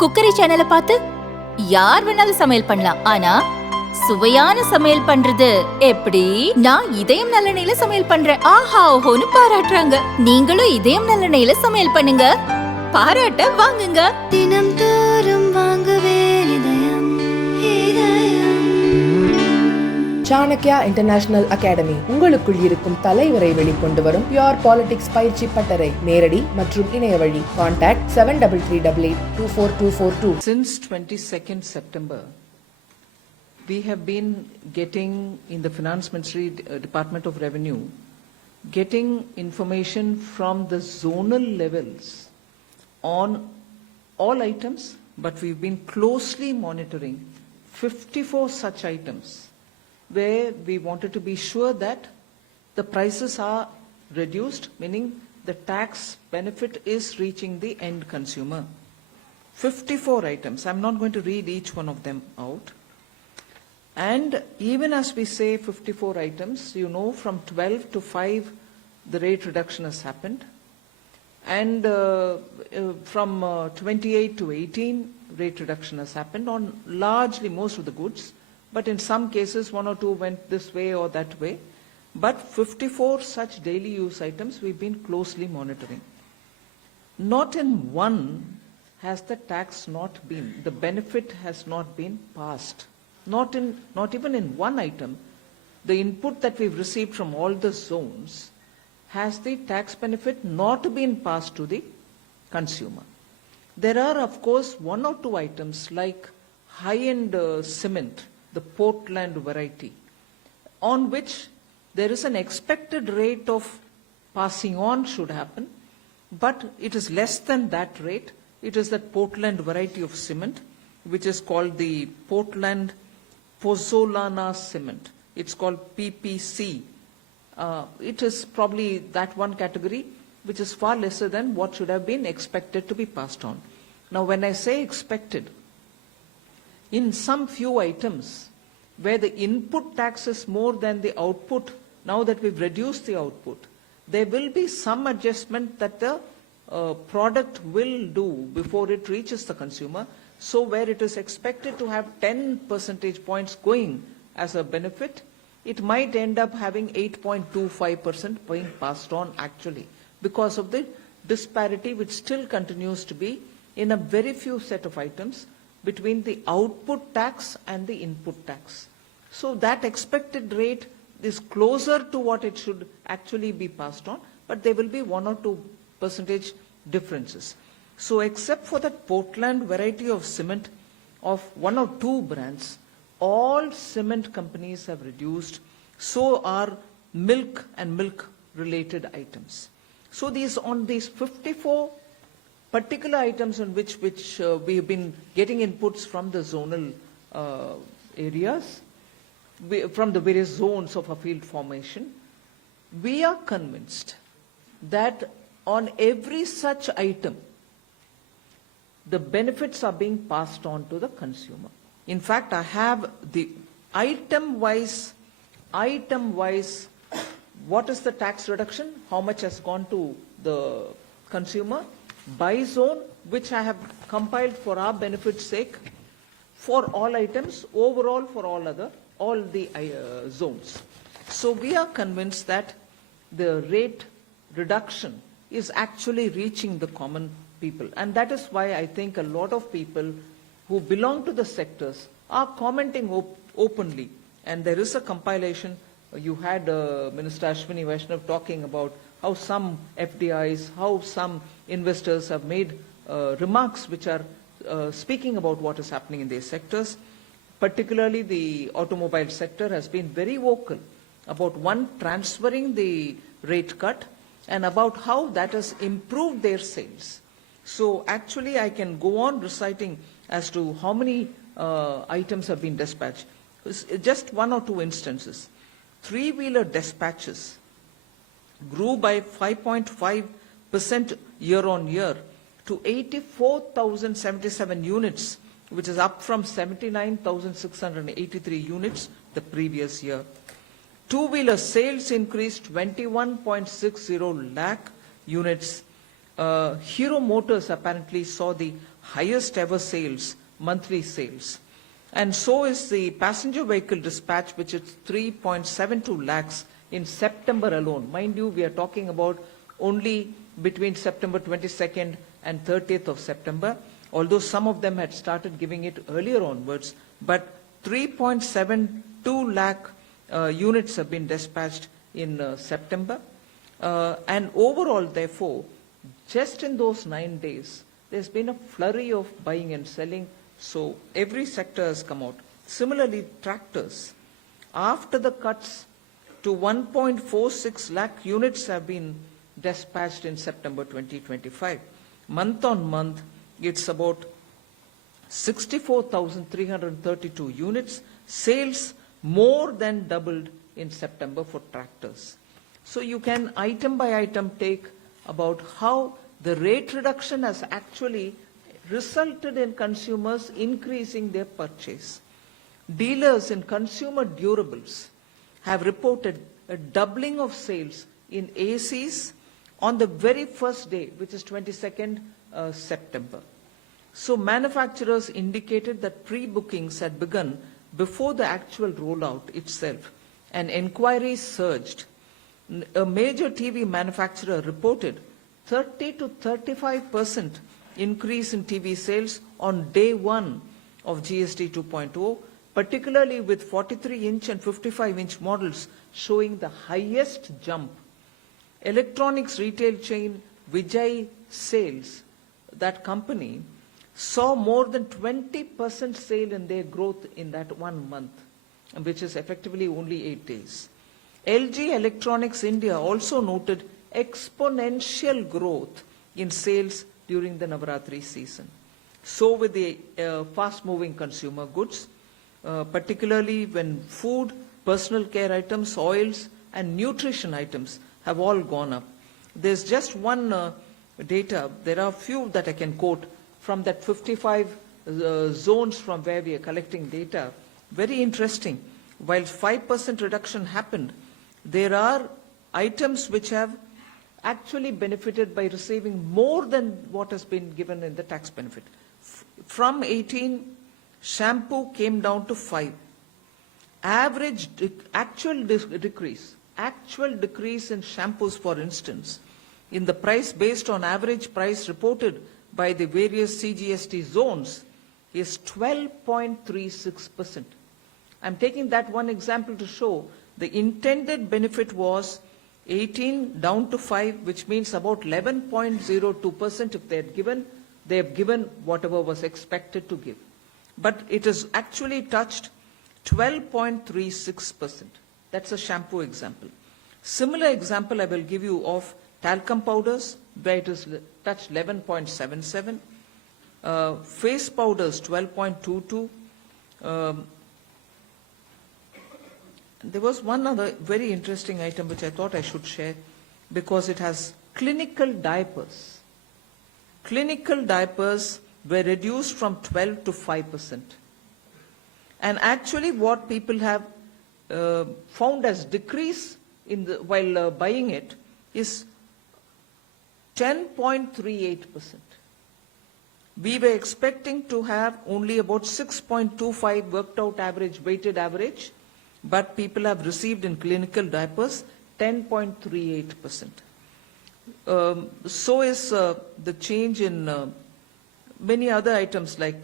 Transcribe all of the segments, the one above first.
Cookery சேனலை பார்த்து யார் வேணாலும் சமையல் பண்ணலாம். ஆனா சுவையான சமையல் பண்றது எப்படி? நான் இதயம் நல்லெண்ணெயில சமையல் பண்றேன். ஆஹா ஓஹோன்னு பாராட்டுறாங்க. நீங்களும் இதயம் நல்லெண்ணெயில சமையல் பண்ணுங்க, பாராட்ட வாங்குங்க. தினம் தோறும் வாங்குவே இதயம் சாணக்யா இன்டர்நேஷனல் அகாடமி உங்களுக்குள் இருக்கும் தலைவரை வெளிக்கொண்டு வரும் பியூர் பாலிடிக்ஸ் பயிற்சி பட்டறை. நேரடி மற்றும் இணைய வழி. Contact 7338824242. Since 22nd September, we have been getting in the Finance Ministry, Department of Revenue, getting information from the zonal levels on all items, but we've been closely monitoring 54 such items where we wanted to be sure that the prices are reduced, meaning the tax benefit is reaching the end consumer. 54 items. I'm not going to read each one of them out. And even as we say 54 items, you know, from 12 to 5, the rate reduction has happened. And from 28 to 18, rate reduction has happened on largely most of the goods. But in some cases, one or two went this way or that way. But 54 such daily use items we've been closely monitoring. Not in one has the tax not been, the benefit has not been passed. Not even in one item, the input that we've received from all the zones has the tax benefit not been passed to the consumer. There are, of course, one or two items like high-end cement, the Portland variety, on which there is an expected rate of passing on should happen, but it is less than that rate. It is that Portland variety of cement, which is called the Portland Pozzolana cement. It's called PPC. It is probably that one category which is far lesser than what should have been expected to be passed on. Now, when I say expected, in some few items where the input tax is more than the output, now that we've reduced the output, there will be some adjustment that the product will do before it reaches the consumer. So where it is expected to have 10 percentage points going as a benefit, it might end up having 8.25% being passed on actually, because of the disparity which still continues to be in a very few set of items between the output tax and the input tax. So that expected rate is closer to what it should actually be passed on, but there will be 1 or 2 percentage differences. So except for that Portland variety of cement of 1 or 2 brands, all cement companies have reduced. So are milk and milk related items. So on these 54 particular items on which we have been getting inputs from the zonal areas, from the various zones of a field formation, we are convinced that on every such item, the benefits are being passed on to the consumer. In fact, I have the item-wise, what is the tax reduction, how much has gone to the consumer, by zone, which I have compiled for our benefit's sake, for all items, overall for all the zones. So we are convinced that the rate reduction is actually reaching the common people. And that is why I think a lot of people who belong to the sectors are commenting openly. And there is a compilation. You had Minister Ashwini Vaishnav talking about how some FDIs, how some investors have made remarks which are speaking about what is happening in these sectors. Particularly the automobile sector has been very vocal about transferring the rate cut and about how that has improved their sales. So actually I can go on reciting as to how many items have been dispatched. Just 1 or 2 instances. 3-wheeler dispatches grew by 5.5% year on year to 84,077 units, which is up from 79,683 units the previous year. 2-wheeler sales increased 21.60 lakh units. Hero Motors apparently saw the highest ever sales, monthly sales. And so is the passenger vehicle dispatch, which is 3.72 lakhs in September alone. Mind you, we are talking about only between September 22nd and 30th of September, although some of them had started giving it earlier onwards, but 3.72 lakh units have been dispatched in September. And overall, therefore, just in those 9 days, there's been a flurry of buying and selling, so every sector has come out. Similarly, tractors, after the cuts to 1.46 lakh units have been dispatched in September 2025. Month on month, it's about 64,332 units. Sales more than doubled in September for tractors. So you can item by item take about how the rate reduction has actually resulted in consumers increasing their purchase. Dealers in consumer durables have reported a doubling of sales in ACs on the very first day, which is 22nd September. So manufacturers indicated that pre-bookings had begun before the actual rollout itself, and inquiries surged. A major TV manufacturer reported 30 to 35% increase in TV sales on day one of GST 2.0, particularly with 43-inch and 55-inch models showing the highest jump. Electronics retail chain Vijay Sales, that company, saw more than 20% sale in their growth in that 1 month, which is effectively only 8 days. LG Electronics India also noted exponential growth in sales during the Navaratri season. So with the fast-moving consumer goods, particularly when food, personal care items, oils, and nutrition items have all gone up. There's just one data, there are a few that I can quote from that 55 zones from where we are collecting data. Very interesting. While 5% reduction happened, there are items which have actually benefited by receiving more than what has been given in the tax benefit. From 18, shampoo came down to 5. Actual decrease in shampoos, for instance, in the price based on average price reported by the various CGST zones is 12.36%. I'm taking that one example to show the intended benefit was 18 down to 5, which means about 11.02% if they have given whatever was expected to give. But it has actually touched 12.36%. That's a shampoo example. Similar example I will give you of talcum powders, where it has touched 11.77%. Face powders, 12.22%. There was one other very interesting item which I thought I should share because it has clinical diapers. Clinical diapers were reduced from 12 to 5%. And actually what people have found as decrease in while buying it is 10.38%. We were expecting to have only about 6.25 worked out average, weighted average, but people have received in clinical diapers 10.38%. So is the change in many other items like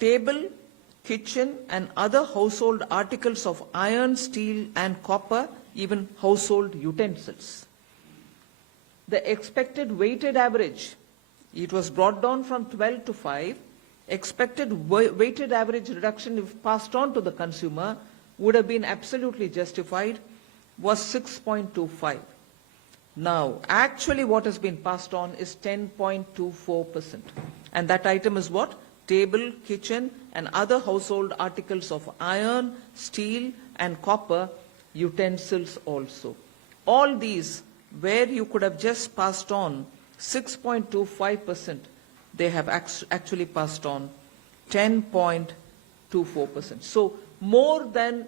table, kitchen and other household articles of iron, steel and copper, even household utensils. The expected weighted average, it was brought down from 12 to 5. Expected weighted average reduction, if passed on to the consumer, would have been absolutely justified, was 6.25. Now, actually what has been passed on is 10.24%. And that item is what? Table, kitchen, and other household articles of iron, steel, and copper, utensils also. All these, where you could have just passed on 6.25%, they have actually passed on 10.24%. So more than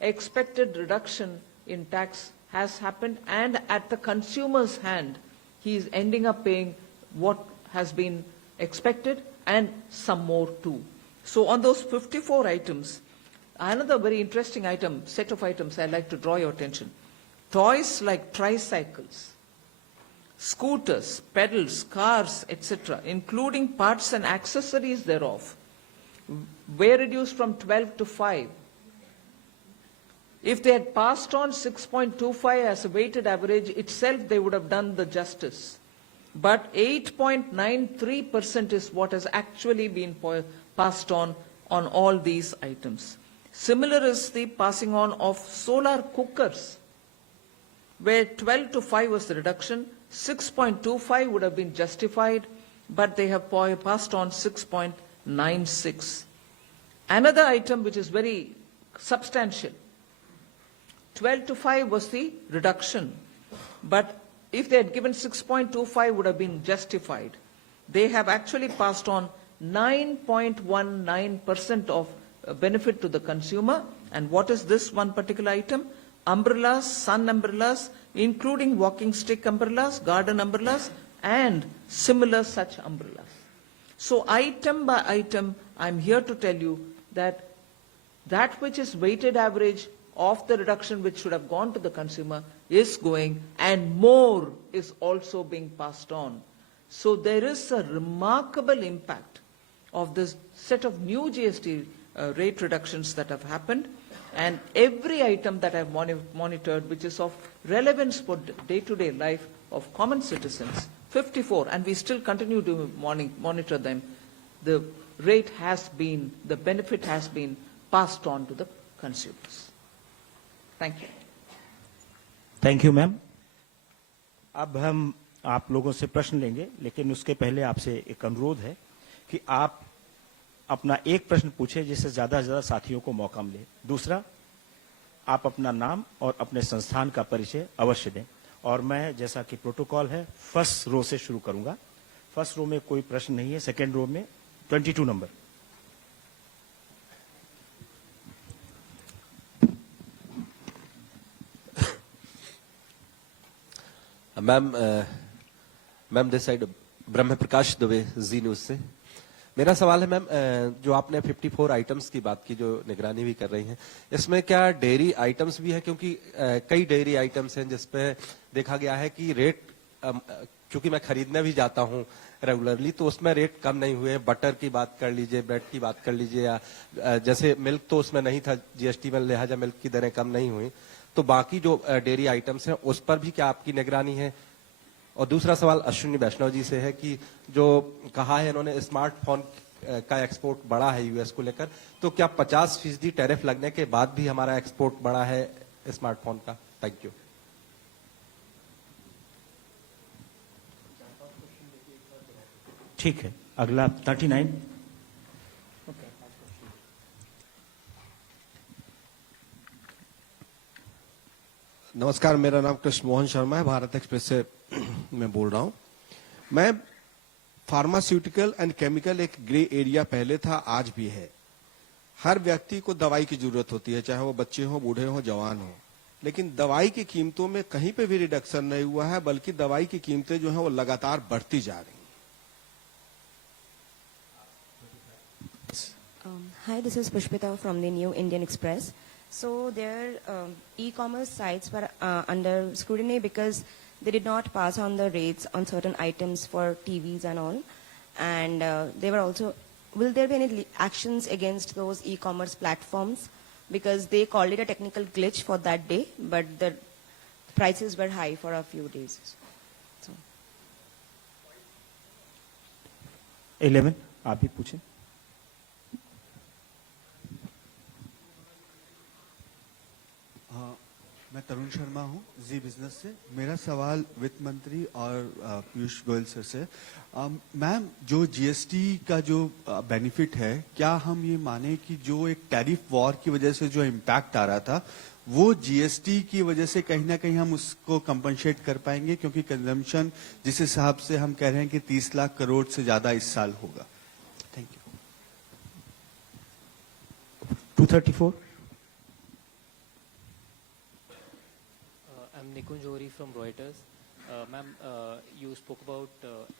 expected reduction in tax has happened, and at the consumer's hand, he is ending up paying what has been expected and some more too. So on those 54 items, another very interesting set of items I'd like to draw your attention. Toys like tricycles, scooters, pedals, cars, etc., including parts and accessories thereof, were reduced from 12 to 5. If they had passed on 6.25 as a weighted average itself, they would have done the justice. But 8.93% is what has actually been passed on all these items. Similar is the passing on of solar cookers, where 12 to 5 was the reduction, 6.25 would have been justified, but they have passed on 6.96. Another item which is very substantial, 12 to 5 was the reduction, but if they had given 6.25 would have been justified. They have actually passed on 9.19% of benefit to the consumer. And what is this one particular item? Umbrellas, sun umbrellas, including walking stick umbrellas, garden umbrellas, and similar such umbrellas. So item by item, I'm here to tell you that which is weighted average of the reduction which should have gone to the consumer is going, and more is also being passed on. So there is a remarkable impact of this set of new GST rate reductions that have happened, and every item that I've monitored which is of relevance for day-to-day life of common citizens, 54, and we still continue to monitor them, the benefit has been passed on to the consumers. Thank you. Thank you ma'am. अब हम आप लोगों से प्रश्न लेंगे, लेकिन उसके पहले आपसे एक अनुरोध है कि आप अपना एक प्रश्न पूछे जिससे ज्यादा से ज्यादा साथियों को मौका मिले. दूसरा, आप अपना नाम और अपने संस्थान का परिचय अवश्य दें. और मैं, जैसा कि प्रोटोकॉल है, फर्स्ट रो से शुरू करूंगा. फर्स्ट रो में कोई प्रश्न नहीं है. सेकेंड रो में 22 number. Ma'am this side Brahma Prakash Dubey, ji news से. मेरा सवाल है मैम, जो आपने 54 आइटम्स की बात की जो निगरानी भी कर रही हैं, इसमें क्या डेयरी आइटम्स भी है? क्योंकि कई डेयरी आइटम्स हैं जिसपे देखा गया है कि रेट, चूंकि मैं खरीदने भी जाता हूं रेगुलरली, तो उसमें रेट कम नहीं हुए. बटर की बात कर लीजिए, ब्रेड की बात कर लीजिए, या जैसे मिल्क तो उसमें नहीं था जीएसटी में, लिहाजा मिल्क की दरें कम नहीं हुई. तो बाकी जो डेयरी आइटम्स हैं उस पर भी क्या आपकी निगरानी है? और दूसरा सवाल अश्विनी वैष्णव जी से है कि जो कहा है इन्होंने स्मार्टफोन का एक्सपोर्ट बढ़ा है यूएस को लेकर, तो क्या 50% टैरिफ लगने के बाद भी हमारा एक्सपोर्ट बढ़ा है स्मार्टफोन का? Thank you. ठीक है. अगला 39. नमस्कार, मेरा नाम कृष्ण मोहन शर्मा है, भारत एक्सप्रेस से मैं बोल रहा हूं. मैं फार्मास्यूटिकल एंड केमिकल एक ग्रे एरिया पहले था, आज भी है. हर व्यक्ति को दवाई की जरूरत होती है, चाहे वो बच्चे हो, बूढ़े हो, जवान हो. लेकिन दवाई की कीमतों में कहीं पे भी रिडक्शन नहीं हुआ है, बल्कि दवाई की कीमतें जो है वो लगातार बढ़ती जा रही हैं. Hi, this is Pushpita from the New Indian Express. So their e-commerce sites were under scrutiny because they did not pass on the rates on certain items for TVs and all. And they were also, will there be any actions against those e-commerce platforms? Because they called it a technical glitch for that day, but the prices were high for a few days. So. 11, आप भी पूछें. मैं तरुण शर्मा हूं, जी business से. मेरा सवाल वित्त मंत्री और पीयूष गोयल सर से. मैम, जो जीएसटी का जो बेनिफिट है, क्या हम ये माने कि जो एक टैरिफ वॉर की वजह से जो इम्पैक्ट आ रहा था, वो जीएसटी की वजह से कहीं ना कहीं हम उसको कंपनसेट कर पाएंगे? क्योंकि कंजम्पशन जिस हिसाब से हम कह रहे हैं कि 30 लाख करोड़ से ज्यादा इस साल होगा. Thank you. 234. I'm Nikunj Ohri from Reuters. Ma'am, you spoke about,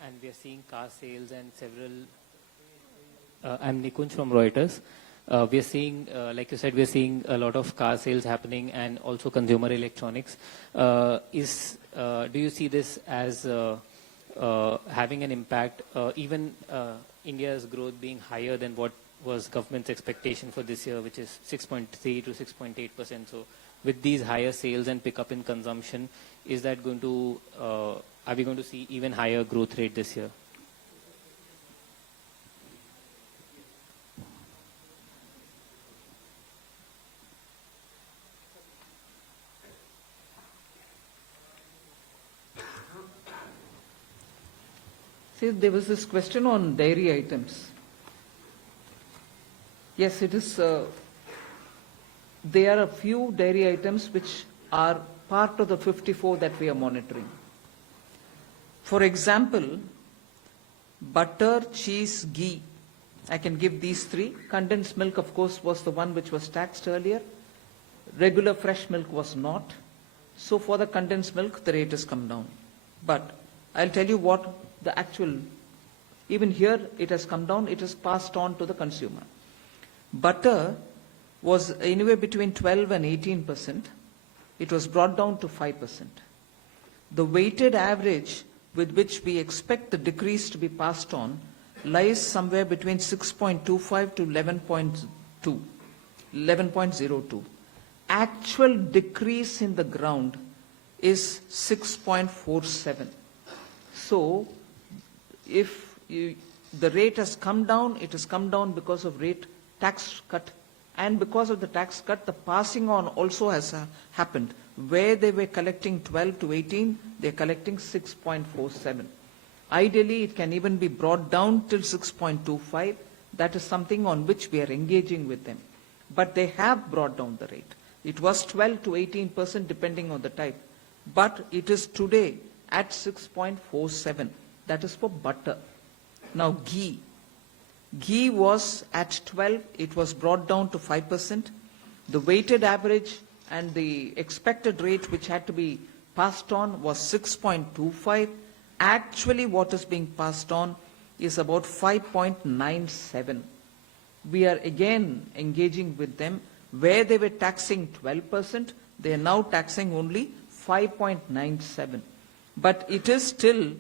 and we are seeing car sales and several. I'm Nikunj from Reuters. We are seeing, like you said, we are seeing a lot of car sales happening and also consumer electronics. Do you see this as having an impact, even India's growth being higher than what was government's expectation for this year, which is 6.3 to 6.8%? So with these higher sales and pickup in consumption, is that going to, are we going to see even higher growth rate this year? See, there was this question on dairy items. Yes, it is. There are a few dairy items which are part of the 54 that we are monitoring. For example, butter, cheese, ghee. I can give these three. Condensed milk, of course, was the one which was taxed earlier. Regular fresh milk was not. So for the condensed milk, the rate has come down. But I'll tell you what the actual, even here it has come down, it is passed on to the consumer. Butter was anywhere between 12 and 18%. It was brought down to 5%. The weighted average with which we expect the decrease to be passed on lies somewhere between 6.25 to 11.02. Actual decrease in the ground is 6.47. So, if the rate has come down, it has come down because of rate tax cut, and because of the tax cut, the passing on also has happened. Where they were collecting 12 to 18, they're collecting 6.47. Ideally, it can even be brought down till 6.25. That is something on which we are engaging with them. But they have brought down the rate. It was 12 to 18% depending on the type. But it is today at 6.47. That is for butter. Now ghee. Ghee was at 12. It was brought down to 5%. The weighted average and the expected rate which had to be passed on was 6.25. Actually, what is being passed on is about 5.97. We are again engaging with them. Where they were taxing 12%, they are now taxing only 5.97. But it is still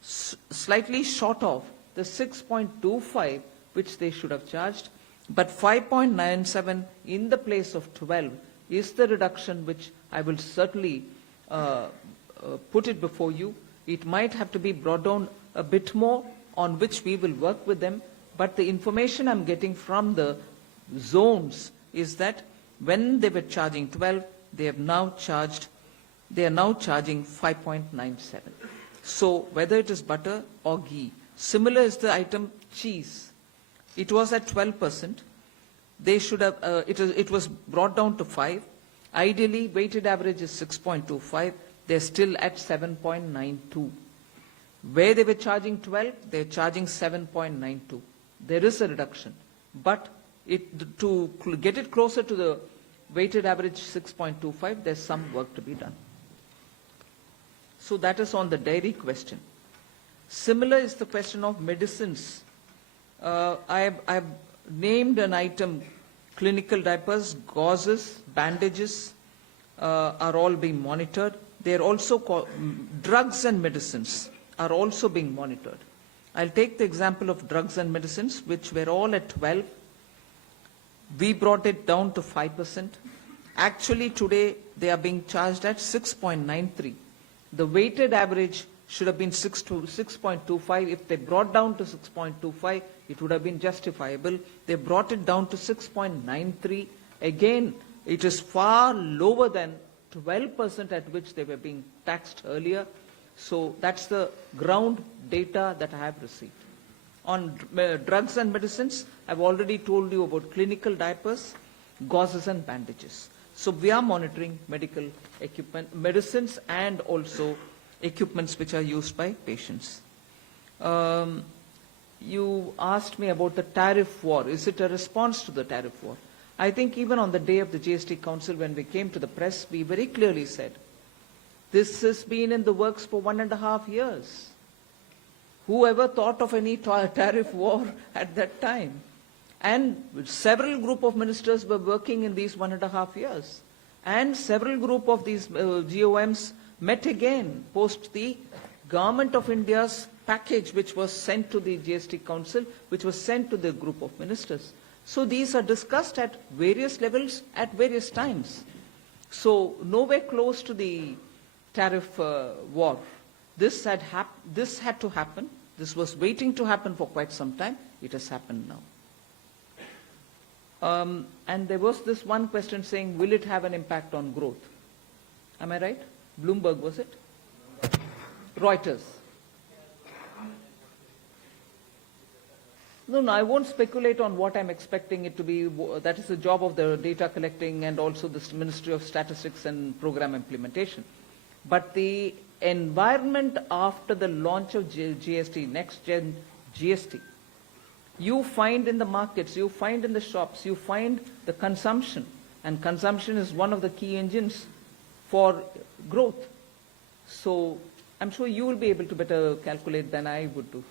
slightly short of the 6.25 which they should have charged. But 5.97 in the place of 12 is the reduction which I will certainly put it before you. It might have to be brought down a bit more, on which we will work with them. But the information I'm getting from the zones is that when they were charging 12, they are now charging 5.97. So whether it is butter or ghee, similar is the item cheese. It was at 12%. They should have. It was brought down to 5. Ideally, weighted average is 6.25. They're still at 7.92. Where they were charging 12, they're charging 7.92. There is a reduction, but to get it closer to the weighted average 6.25, there's some work to be done. So that is on the dairy question. Similar is the question of medicines. I've named an item: clinical diapers, gauzes, bandages are all being monitored. They are also drugs and medicines are also being monitored. I'll take the example of drugs and medicines, which were all at 12. We brought it down to 5%. Actually, today they are being charged at 6.93. The weighted average should have been 6.25. If they brought down to 6.25, it would have been justifiable. They brought it down to 6.93. Again, it is far lower than 12% at which they were being taxed earlier. So that's the ground data that I have received. On drugs and medicines, I've already told you about clinical diapers, gauzes and bandages. So we are monitoring medical equipment, medicines, and also equipments which are used by patients. You asked me about the tariff war. Is it a response to the tariff war? I think even on the day of the GST Council, when we came to the press, we very clearly said This has been in the works for 1.5 years. Whoever thought of any tariff war at that time? And several group of ministers were working in these 1.5 years. And several group of these GOMs met again post the Government of India's package which was sent to the GST Council, which was sent to the group of ministers. So these are discussed at various levels at various times. So nowhere close to the tariff war. This had to happen. This was waiting to happen for quite some time. It has happened now. And there was this one question saying, will it have an impact on growth? Am I right? Bloomberg, was it? Reuters. No, I won't speculate on what I'm expecting it to be. That is the job of the data collecting and also the Ministry of Statistics and Program Implementation. But the environment after the launch of GST, next gen GST, you find in the markets, you find in the shops, you find the consumption. And consumption is one of the key engines for growth. So I'm sure you will be able to better calculate than I would do.